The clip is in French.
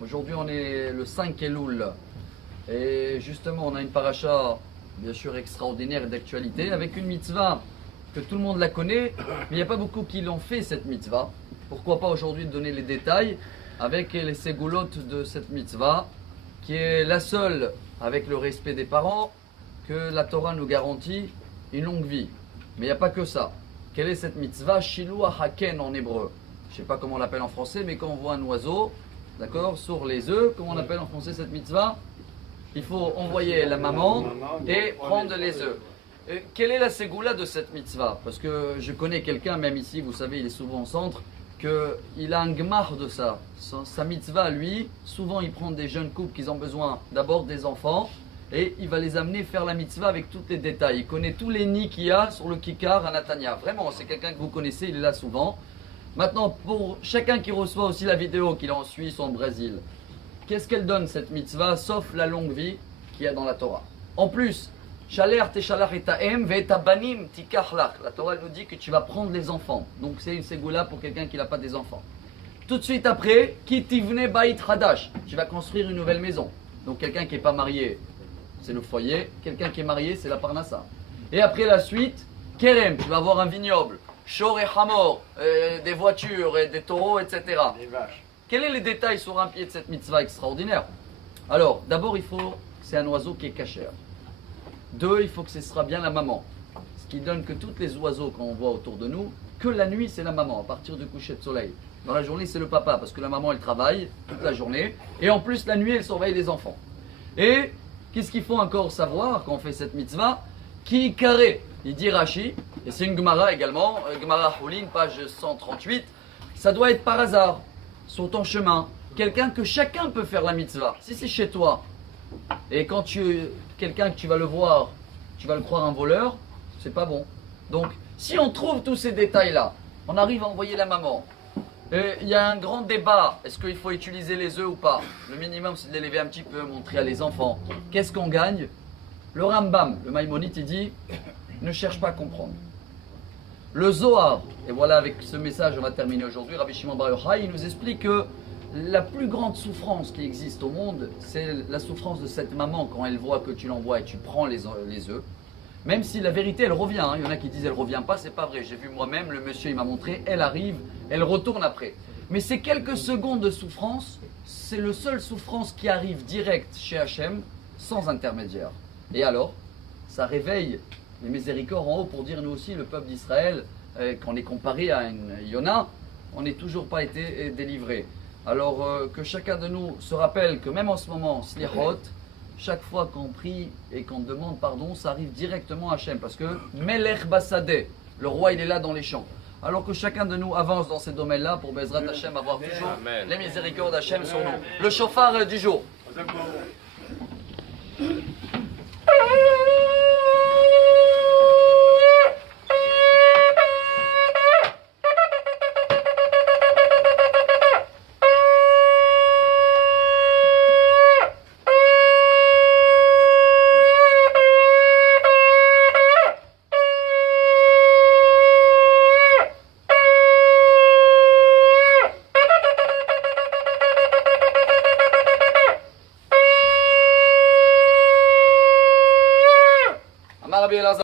Aujourd'hui on est le 5 Elul et justement on a une paracha bien sûr extraordinaire d'actualité avec une mitzvah que tout le monde la connaît, mais il n'y a pas beaucoup qui l'ont fait cette mitzvah. Pourquoi pas aujourd'hui donner les détails avec les ségoulottes de cette mitzvah qui est la seule avec le respect des parents que la Torah nous garantit une longue vie. Mais il n'y a pas que ça. Quelle est cette mitzvah? Shiluach haken en hébreu. Je ne sais pas comment on l'appelle en français, mais quand on voit un oiseau, d'accord, sur les œufs, comment on appelle en français cette mitzvah? Il faut envoyer la maman et prendre les œufs. Quelle est la ségoula de cette mitzvah? Parce que je connais quelqu'un, même ici, vous savez, il est souvent au centre, qu'il a un gmar de ça. Sa mitzvah, lui, souvent il prend des jeunes couples qui ont besoin d'abord des enfants, et il va les amener faire la mitzvah avec tous les détails. Il connaît tous les nids qu'il y a sur le kikar à Natania. Vraiment, c'est quelqu'un que vous connaissez, il est là souvent. Maintenant, pour chacun qui reçoit aussi la vidéo, qu'il est en Suisse ou en Brésil, qu'est-ce qu'elle donne cette mitzvah, sauf la longue vie qu'il y a dans la Torah? En plus, la Torah nous dit que tu vas prendre les enfants. Donc c'est une ségoula pour quelqu'un qui n'a pas des enfants. Tout de suite après, ki tivne bait hadash, tu vas construire une nouvelle maison. Donc quelqu'un qui n'est pas marié, c'est le foyer. Quelqu'un qui est marié, c'est la parnassa. Et après la suite, kerem, tu vas avoir un vignoble. Shor et hamor, des voitures, et des taureaux, etc. Des vaches. Quels sont les détails sur un pied de cette mitzvah extraordinaire? Alors, d'abord, il faut que c'est un oiseau qui est cachère. Deux, il faut que ce sera bien la maman. Ce qui donne que tous les oiseaux qu'on voit autour de nous, que la nuit, c'est la maman, à partir du coucher de soleil. Dans la journée, c'est le papa, parce que la maman, elle travaille toute la journée. Et en plus, la nuit, elle surveille les enfants. Et qu'est-ce qu'il faut encore savoir quand on fait cette mitzvah? Qui carré, il dit Rashi, et c'est une Gemara également, Gemara Houlin, page 138, ça doit être par hasard, sur ton chemin, quelqu'un que chacun peut faire la mitzvah. Si c'est chez toi, et quand quelqu'un que tu vas le voir, tu vas le croire un voleur, c'est pas bon. Donc, si on trouve tous ces détails-là, on arrive à envoyer la maman. Il y a un grand débat, est-ce qu'il faut utiliser les œufs ou pas? Le minimum, c'est de les lever un petit peu, montrer à les enfants. Qu'est-ce qu'on gagne? Le Rambam, le Maïmonide, il dit, ne cherche pas à comprendre. Le Zohar, et voilà avec ce message on va terminer aujourd'hui, Rabbi Shimon Bar Yochai, il nous explique que la plus grande souffrance qui existe au monde, c'est la souffrance de cette maman quand elle voit que tu l'envoies et tu prends les œufs. Même si la vérité elle revient, hein. Il y en a qui disent elle revient pas, c'est pas vrai. J'ai vu moi-même, le monsieur il m'a montré, elle arrive, elle retourne après. Mais ces quelques secondes de souffrance, c'est le seul souffrance qui arrive direct chez Hachem, sans intermédiaire. Et alors, ça réveille les miséricordes en haut pour dire nous aussi, le peuple d'Israël, quand on est comparé à une Yona, on n'est toujours pas été délivré. Alors que chacun de nous se rappelle que même en ce moment, Slichot, chaque fois qu'on prie et qu'on demande pardon, ça arrive directement à Hachem. Parce que Melech Basadeh, le roi il est là dans les champs. Alors que chacun de nous avance dans ces domaines-là pour Bezrat Hachem avoir toujours les miséricordes d'Hachem sur nous. Le chauffard du jour.